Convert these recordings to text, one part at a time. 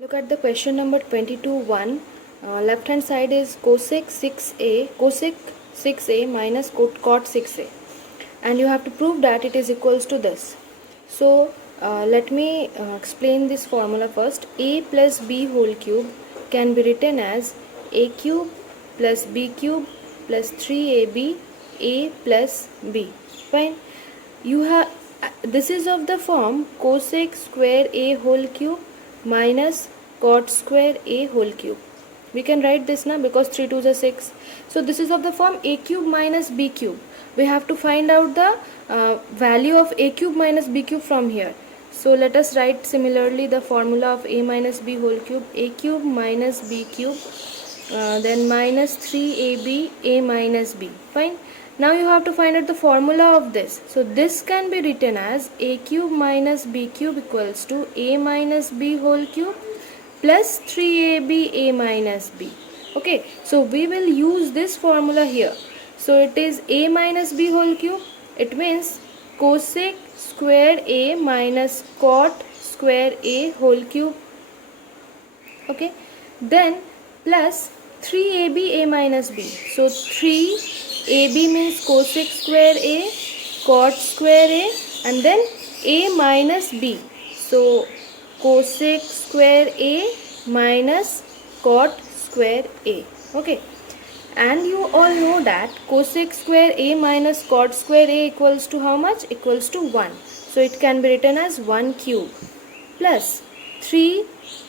Look at the question number 22(1). Left hand side is cosec 6a minus cot 6a, and you have to prove that it is equals to this. So let me explain this formula first. A plus b whole cube can be written as a cube plus b cube plus 3ab a plus b. Fine. You have this is of the form cosec square a whole cube minus cot square a whole cube. We can write this now because 3 2s are 6. So this is of the form a cube minus b cube. We have to find out the value of a cube minus b cube from here. So let us write similarly the formula of a minus b whole cube. A cube minus b cube, then minus 3ab a minus b. Fine. Now you have to find out the formula of this. So this can be written as a cube minus b cube equals to a minus b whole cube plus 3ab a minus b. Okay, so we will use this formula here. So it is a minus b whole cube. It means cosec square a minus cot square a whole cube. Okay, then plus 3ab a minus b. So 3ab means cosec square a, cot square a, and then a minus b. So cosec square a minus cot square a. Okay, and you all know that cosec square a minus cot square a equals to how much? Equals to 1. So it can be written as 1 cube plus 3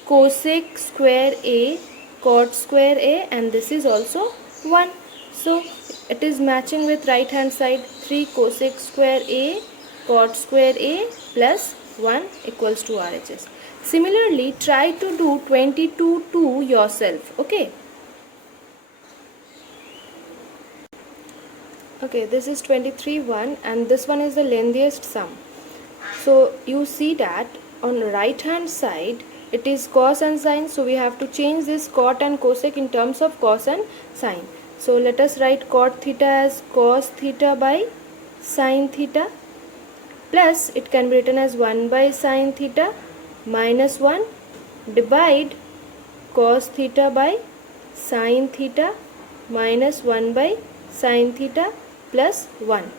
cosec square a cot square a, and this is also 1. So it is matching with right hand side. 3 cosec square a cot square a plus 1 equals to RHS. Similarly, try to do 22(2) yourself. Okay. Okay, this is 23(1) and this one is the lengthiest sum. So you see that on right hand side it is cos and sine, so we have to change this cot and cosec in terms of cos and sine. So let us write cot theta as cos theta by sine theta, plus it can be written as 1 by sine theta minus 1 divide cos theta by sine theta minus 1 by sine theta plus 1.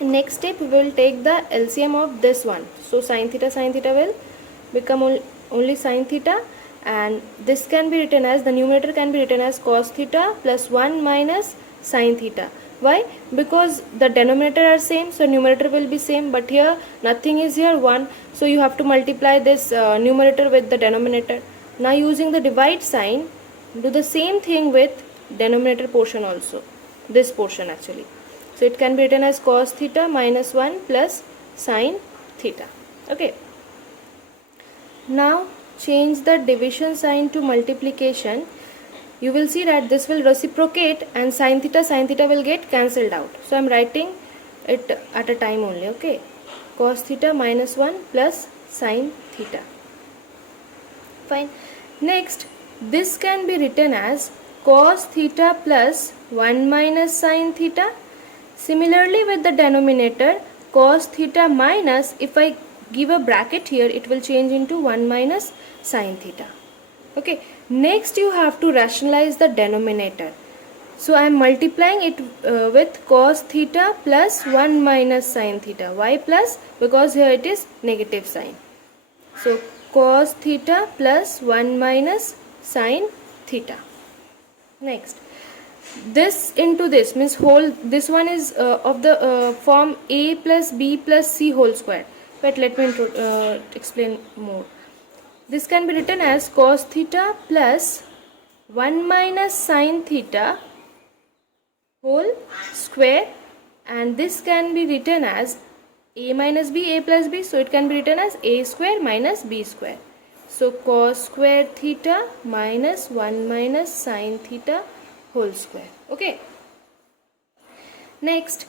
Next step, we will take the LCM of this one. So sine theta will become only sine theta, and this can be written as, the numerator can be written as cos theta plus 1 minus sine theta. Why? Because the denominator are same, so numerator will be same, but here nothing is here, 1, so you have to multiply this numerator with the denominator. Now using the divide sign, do the same thing with denominator portion also, this portion actually. So it can be written as cos theta minus 1 plus sine theta. Okay. Now change the division sign to multiplication. You will see that this will reciprocate and sine theta will get cancelled out. So I am writing it at a time only. Okay. Cos theta minus 1 plus sine theta. Fine. Next, this can be written as cos theta plus 1 minus sine theta. Similarly with the denominator, cos theta minus, if I give a bracket here, it will change into 1 minus sine theta. Okay. Next you have to rationalize the denominator. So I am multiplying it with cos theta plus 1 minus sine theta. Why plus? Because here it is negative sign. So cos theta plus 1 minus sine theta. Next, this into this means whole, this one is of the form a plus b plus c whole square. But let me explain more. This can be written as cos theta plus 1 minus sine theta whole square, and this can be written as a minus b, a plus b, so it can be written as a square minus b square. So cos square theta minus 1 minus sine theta whole square. Okay. Next,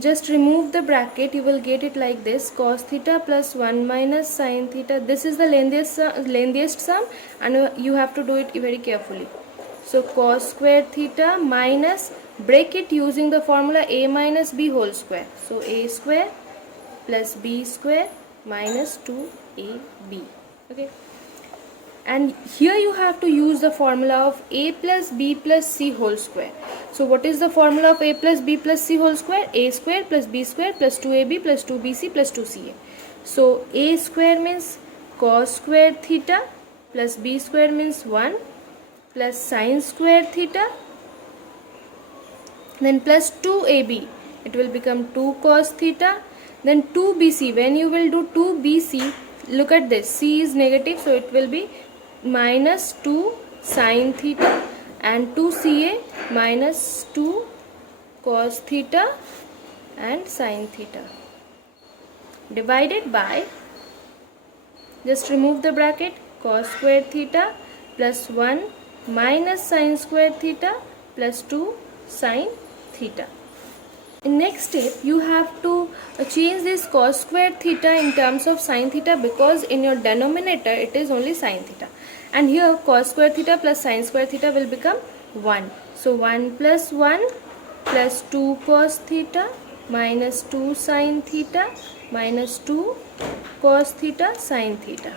just remove the bracket, you will get it like this: cos theta plus 1 minus sine theta. This is the lengthiest sum, and you have to do it very carefully. So cos square theta minus, break it using the formula a minus b whole square. So a square plus b square minus 2ab. Okay. and here you have to use the formula of a plus b plus c whole square. So what is the formula of a plus b plus c whole square? A square plus b square plus 2ab plus 2bc plus 2ca. So a square means cos square theta plus b square means 1 plus sin square theta, then plus 2ab, it will become 2 cos theta, then 2bc, when you will do 2bc, look at this, c is negative, so it will be minus 2 sin theta, and 2ca minus 2 cos theta and sin theta, divided by, just remove the bracket, cos square theta plus 1 minus sin square theta plus 2 sin theta. In next step, you have to change this cos square theta in terms of sin theta, because in your denominator it is only sin theta, and here cos square theta plus sin square theta will become 1. So 1 plus 1 plus 2 cos theta minus 2 sin theta minus 2 cos theta sin theta.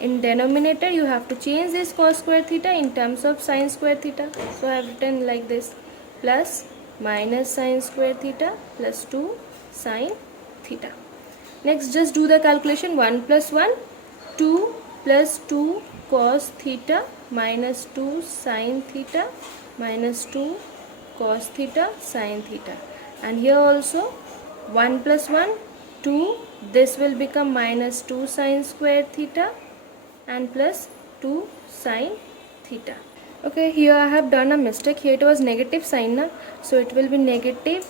In denominator you have to change this cos square theta in terms of sin square theta. So I have written like this, plus minus sin square theta plus 2 sin theta. Next, just do the calculation. 1 plus 1, 2 plus 2 cos theta minus 2 sin theta minus 2 cos theta sin theta, and here also 1 plus 1, 2, this will become minus 2 sin square theta and plus 2 sin theta. Okay, here I have done a mistake. Here it was negative sign na, so it will be negative,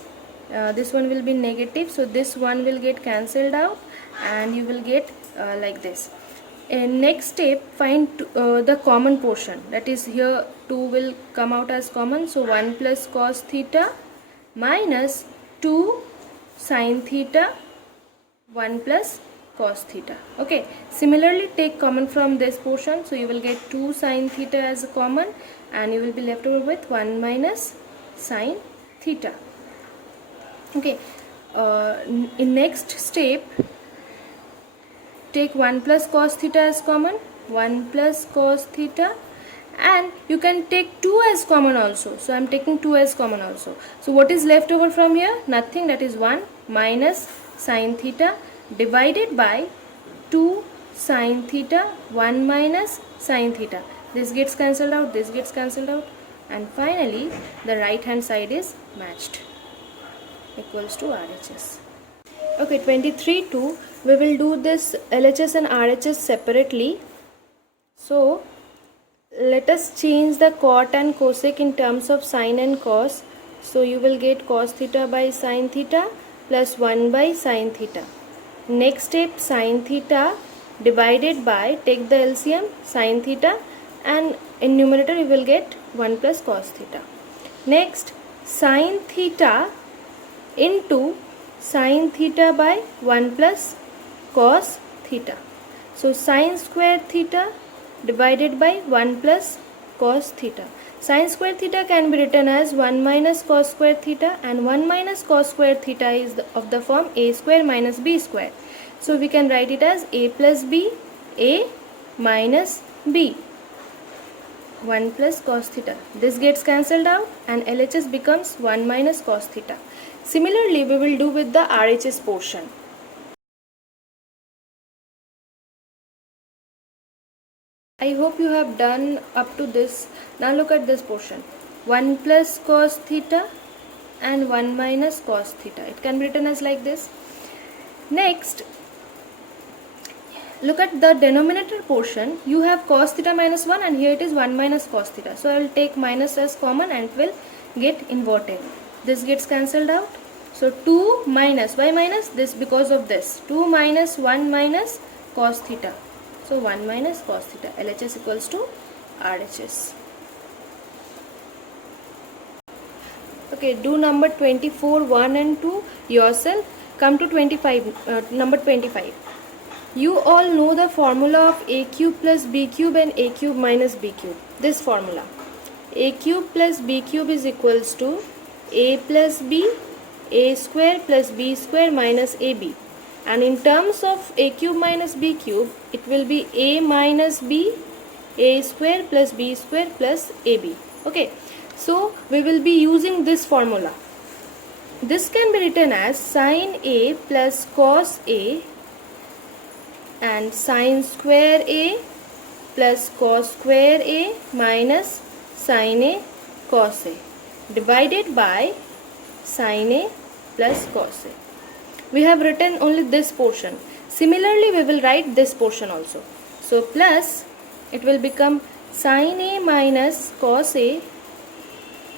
this one will be negative, so this one will get cancelled out and you will get like this. In next step, find the common portion, that is here 2 will come out as common, so 1 plus cos theta minus 2 sin theta 1 plus cos theta. Okay, similarly take common from this portion, so you will get 2 sin theta as a common and you will be left over with 1 minus sin theta. Okay, in next step, take 1 plus cos theta as common, 1 plus cos theta, and you can take 2 as common also, so I am taking 2 as common also. So what is left over from here? Nothing, that is 1 minus sin theta divided by 2 sin theta 1 minus sin theta. This gets cancelled out, this gets cancelled out, and finally the right hand side is matched, equals to RHS. Okay, 23.2, we will do this LHS and RHS separately. So let us change the cot and cosec in terms of sin and cos. So you will get cos theta by sin theta plus 1 by sin theta. Next step, sin theta divided by, take the LCM, sin theta, and in numerator you will get 1 plus cos theta. Next, sin theta into sin theta by 1 plus cos theta. So sin square theta divided by 1 plus cos theta. Sin square theta can be written as 1 minus cos square theta, and 1 minus cos square theta is of the form a square minus b square. So we can write it as a plus b, a minus b, 1 plus cos theta. This gets cancelled out and LHS becomes 1 minus cos theta. Similarly, we will do with the RHS portion. I hope you have done up to this. Now look at this portion. 1 plus cos theta and 1 minus cos theta. It can be written as like this. Next, look at the denominator portion. You have cos theta minus 1 and here it is 1 minus cos theta. So I will take minus as common and it will get inverted. This gets cancelled out. So 2 minus, why minus? This because of this. 2 minus 1 minus cos theta. So 1 minus cos theta. LHS equals to RHS. Okay, do number 24, 1 and 2 yourself. Come to 25, number 25. You all know the formula of a cube plus b cube and a cube minus b cube. This formula. A cube plus b cube is equals to a plus b, a square plus b square minus ab. And in terms of a cube minus b cube, it will be a minus b, a square plus b square plus ab. Okay, so we will be using this formula. This can be written as sin a plus cos a and sin square a plus cos square a minus sin a cos a divided by sin a plus cos a. We have written only this portion. Similarly, we will write this portion also. So plus, it will become sin a minus cos a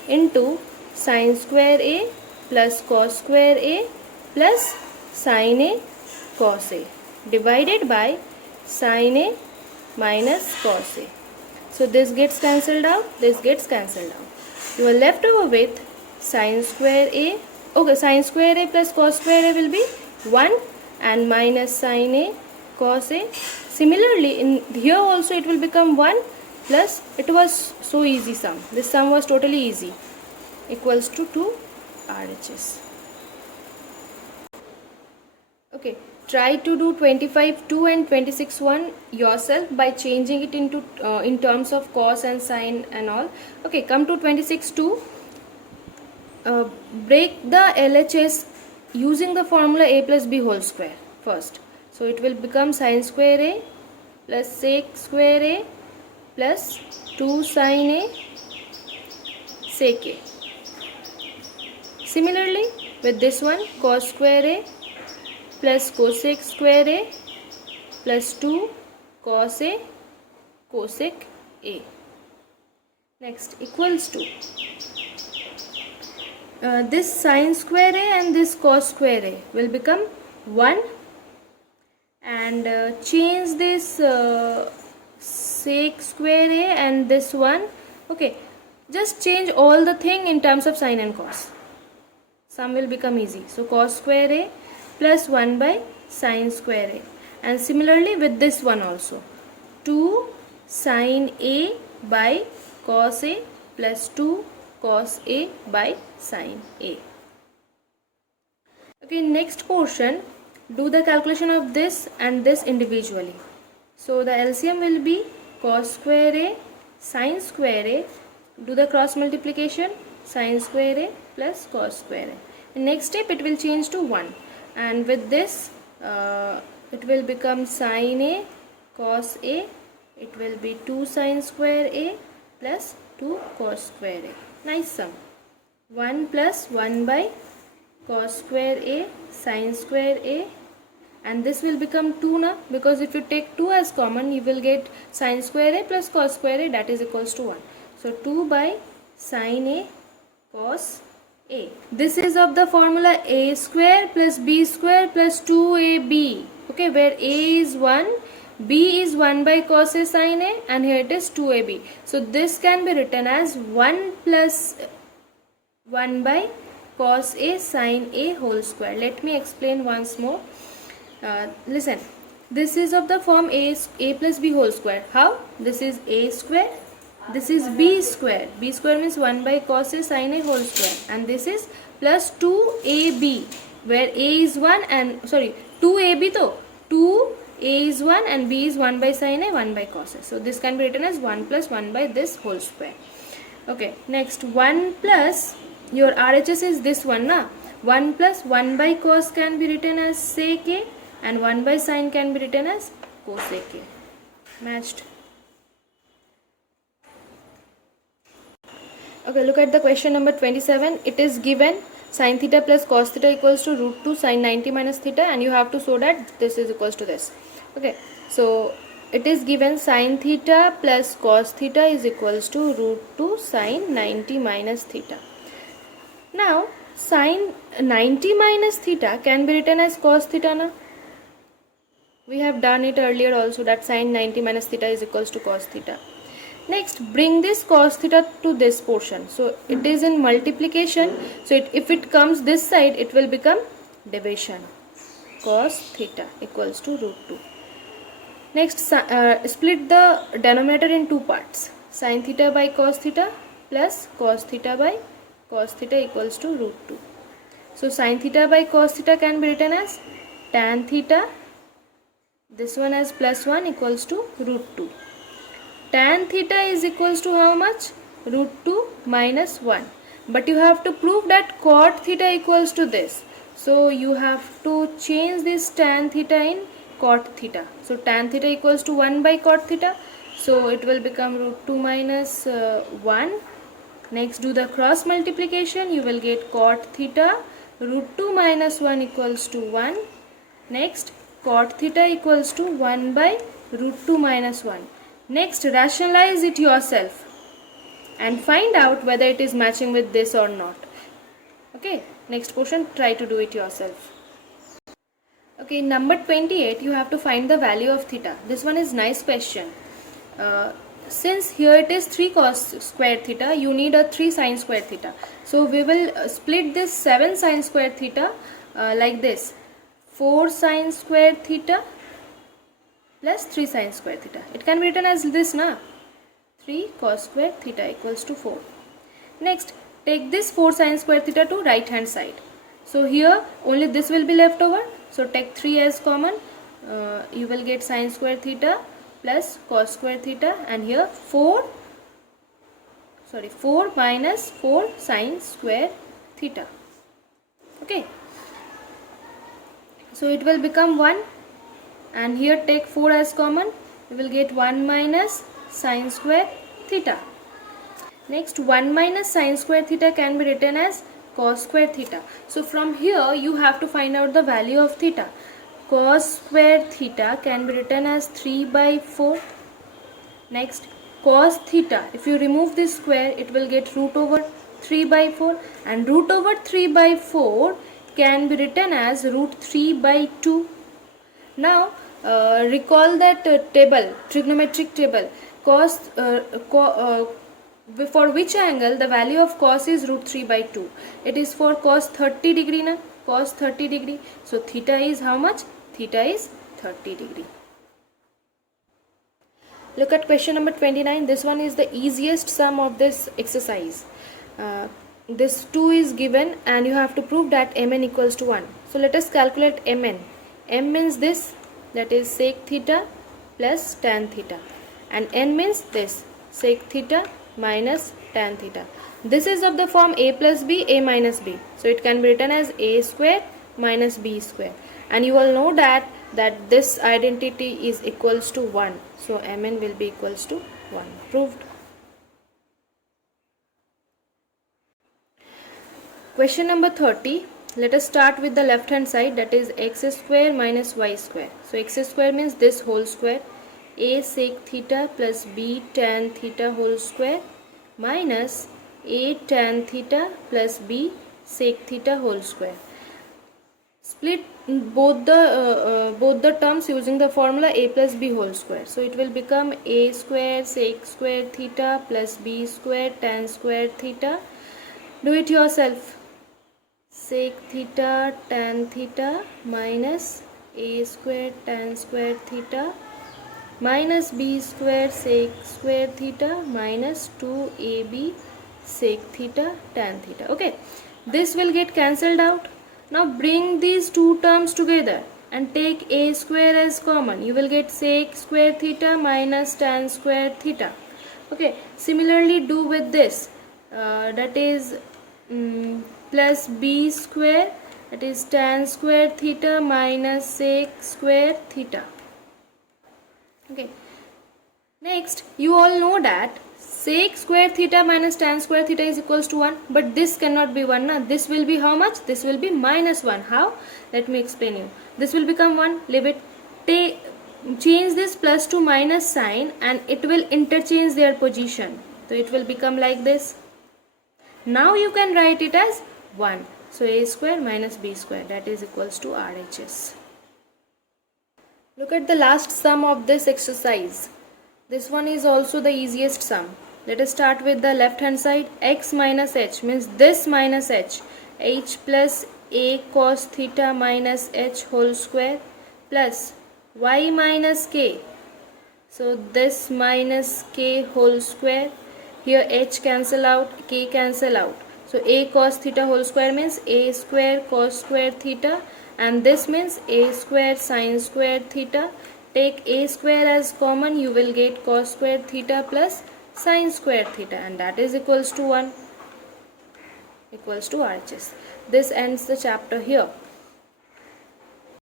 into sin square a plus cos square a plus sin a cos a divided by sin a minus cos a. So this gets cancelled out, this gets cancelled out. You are left over with sin square a. Okay, sin square a plus cos square a will be 1 and minus sin a cos a. Similarly, in here also it will become 1 plus, it was so easy sum. This sum was totally easy, equals to 2 RHS. Okay, try to do 25(2) and 26(1) yourself by changing it into in terms of cos and sin and all. Okay, come to 26(2). Break the LHS using the formula a plus b whole square first. So it will become sin square a plus sec square a plus 2 sin a sec a. Similarly, with this one, cos square a plus cosec square a plus 2 cos a cosec a. Next, equals to this sin square a and this cos square a will become 1 and change this sec square a and this one. Okay, just change all the thing in terms of sin and cos. Sum will become easy. So cos square a plus 1 by sin square a, and similarly with this one also 2 sin a by cos a plus 2 cos a by sin a. Okay, next portion, do the calculation of this and this individually. So the LCM will be cos square a sin square a, do the cross multiplication, sin square a plus cos square a. In next step it will change to 1, and with this it will become sin a cos a, it will be 2 sin square a plus 2 cos square a. Nice sum. 1 plus 1 by cos square a sin square a, and this will become 2 now, because if you take 2 as common you will get sin square a plus cos square a, that is equals to 1. So 2 by sin a cos a. This is of the formula a square plus b square plus 2ab. Okay, where a is 1, b is 1 by cos a sin a, and here it is 2ab. So this can be written as 1 plus 1 by cos a sin a whole square. Let me explain once more. Listen, this is of the form a plus b whole square. How? This is a square, this is b square. B square means 1 by cos a sin a whole square, and this is plus 2ab, where a is 1 and 2ab though 2 a is 1 and b is 1 by sin a, 1 by cos a. So this can be written as 1 plus 1 by this whole square. Okay, next 1 plus your RHS is this one na. 1 plus 1 by cos can be written as sec a, and 1 by sin can be written as cosec a. Matched. Okay, look at the question number 27. It is given sin theta plus cos theta equals to root 2 sin 90 minus theta, and you have to show that this is equals to this. Okay, so it is given sin theta plus cos theta is equals to root 2 sin 90 minus theta. Now sin 90 minus theta can be written as cos theta na. We have done it earlier also, that sin 90 minus theta is equals to cos theta. Next, bring this cos theta to this portion. So it is in multiplication. So if it comes this side, it will become division. Cos theta equals to root 2. Next, split the denominator in two parts. Sin theta by cos theta plus cos theta by cos theta equals to root 2. So sin theta by cos theta can be written as tan theta, this one as plus 1 equals to root 2. Tan theta is equals to how much? Root 2 minus 1. But you have to prove that cot theta equals to this. So you have to change this tan theta in cot theta. So tan theta equals to 1 by cot theta. So it will become root 2 minus 1. Next do the cross multiplication. You will get cot theta root 2 minus 1 equals to 1. Next cot theta equals to 1 by root 2 minus 1. Next rationalize it yourself and find out whether it is matching with this or not. Okay, next question, try to do it yourself. Okay, number 28, you have to find the value of theta. This one is nice question. Since here it is 3 cos square theta, you need a 3 sin square theta. So we will split this 7 sin square theta like this. 4 sin square theta plus 3 sin square theta. It can be written as this, na? 3 cos square theta equals to 4. Next, take this 4 sin square theta to right hand side. So here only this will be left over. So take 3 as common. You will get sin square theta plus cos square theta, and here 4 minus 4 sin square theta. Okay. So it will become 1, and here take 4 as common. You will get 1 minus sin square theta. Next, 1 minus sin square theta can be written as cos square theta. So from here you have to find out the value of theta. Cos square theta can be written as 3 by 4. Next, cos theta, if you remove this square, it will get root over 3 by 4, and root over 3 by 4 can be written as root 3 by 2. Now recall that table, trigonometric table. Cos for which angle the value of cos is root 3 by 2? It is for cos 30 degree, na? Cos 30 degree. So theta is how much? Theta is 30 degree. Look at question number 29. This one is the easiest sum of this exercise. This 2 is given and you have to prove that mn equals to 1. So let us calculate mn. M means this, that is sec theta plus tan theta, and n means this, sec theta minus tan theta. This is of the form a plus b, a minus b. So it can be written as a square minus b square. And you all know that this identity is equals to 1. So mn will be equals to 1. Proved. Question number 30. Let us start with the left hand side, that is x square minus y square. So x square means this whole square, a sec theta plus b tan theta whole square minus a tan theta plus b sec theta whole square. Split both the terms using the formula a plus b whole square. So it will become a square sec square theta plus b square tan square theta. Do it yourself. Sec theta tan theta minus a square tan square theta minus b square sec square theta minus 2ab sec theta tan theta. Okay, this will get cancelled out. Now bring these two terms together and take a square as common. You will get sec square theta minus tan square theta. Okay, similarly do with this, that is plus b square, that is tan square theta minus sec square theta. Okay, next you all know that sec square theta minus tan square theta is equals to 1, but this cannot be 1 na. This will be how much? This will be minus 1. How? Let me explain you. This will become 1. Leave it. Change this plus to minus sign and it will interchange their position. So it will become like this. Now you can write it as 1. So a square minus b square, that is equals to RHS. Look at the last sum of this exercise. This one is also the easiest sum. Let us start with the left hand side. X minus h means this minus h. H plus a cos theta minus h whole square plus y minus k. So this minus k whole square. Here h cancel out, k cancel out. So a cos theta whole square means a square cos square theta and this means a square sine square theta. Take a square as common, you will get cos square theta plus sine square theta, and that is equals to 1, equals to RHS. This ends the chapter here.